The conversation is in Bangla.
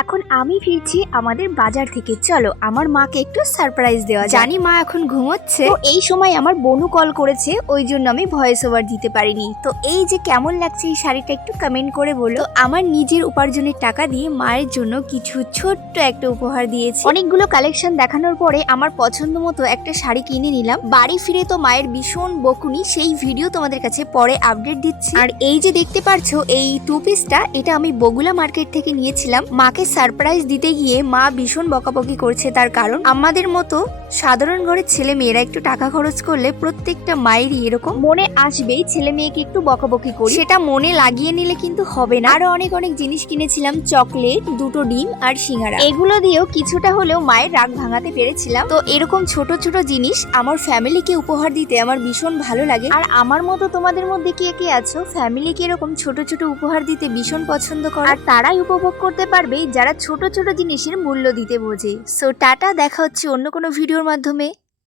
এখন আমি ফিরছি আমাদের বাজার থেকে। চলো আমার মাকে একটু সারপ্রাইজ দেওয়া যায়। জানি মা এখন ঘুমোচ্ছে, তো এই সময় আমার বোনু কল করেছে, ওই জন্য আমি ভয়েস ওভার দিতে পারিনি। তো এই যে কেমন লাগছে এই শাড়িটা একটু কমেন্ট করে বলো। তো আমার নিজের উপার্জনের টাকা দিয়ে মায়ের জন্য কিছু ছোট্ট একটা উপহার দিয়েছি। অনেকগুলো কালেকশন দেখানোর পরে আমার পছন্দ মতো একটা শাড়ি কিনে নিলাম। বাড়ি ফিরে তো মায়ের ভীষণ বকুনি, সেই ভিডিও তোমাদের কাছে পরে আপডেট দিচ্ছি। আর এই যে দেখতে পারছো এই টু পিসটা, এটা আমি বগুলা মার্কেট থেকে নিয়েছিলাম। মাকে সারপ্রাইজ দিতে গিয়ে মা ভীষণ বকাবকি করছে, তার কারণ আমাদের মতো সাধারণ ঘরের ছেলে মেয়েরা একটু টাকা খরচ করলে প্রত্যেকটা মায়েরই এরকম মনে আসবেই ছেলে মেয়েকে একটু বকাবকি করি, সেটা মনে লাগিয়ে নিলে কিন্তু হবে না। আরো অনেক অনেক জিনিস কিনেছিলাম, চকলেট, দুটো ডিম আর সিঙ্গারা। এগুলো দিয়েও কিছুটা হলেও মায়ের রাগ ভাঙাতে পেরেছিলাম। তো এরকম ছোট ছোট জিনিস আমার ফ্যামিলিকে উপহার দিতে আমার ভীষণ ভালো লাগে। আর আমার মতো তোমাদের মধ্যে কে কে আছো ফ্যামিলিকে এরকম ছোট ছোট উপহার দিতে ভীষণ পছন্দ করো, আর তারাই উপভোগ করতে পারবে যারা ছোট ছোট জিনিসের মূল্য দিতে বোঝে। সো টাটা, দেখা হচ্ছে অন্য কোনো ভিডিওর মাধ্যমে।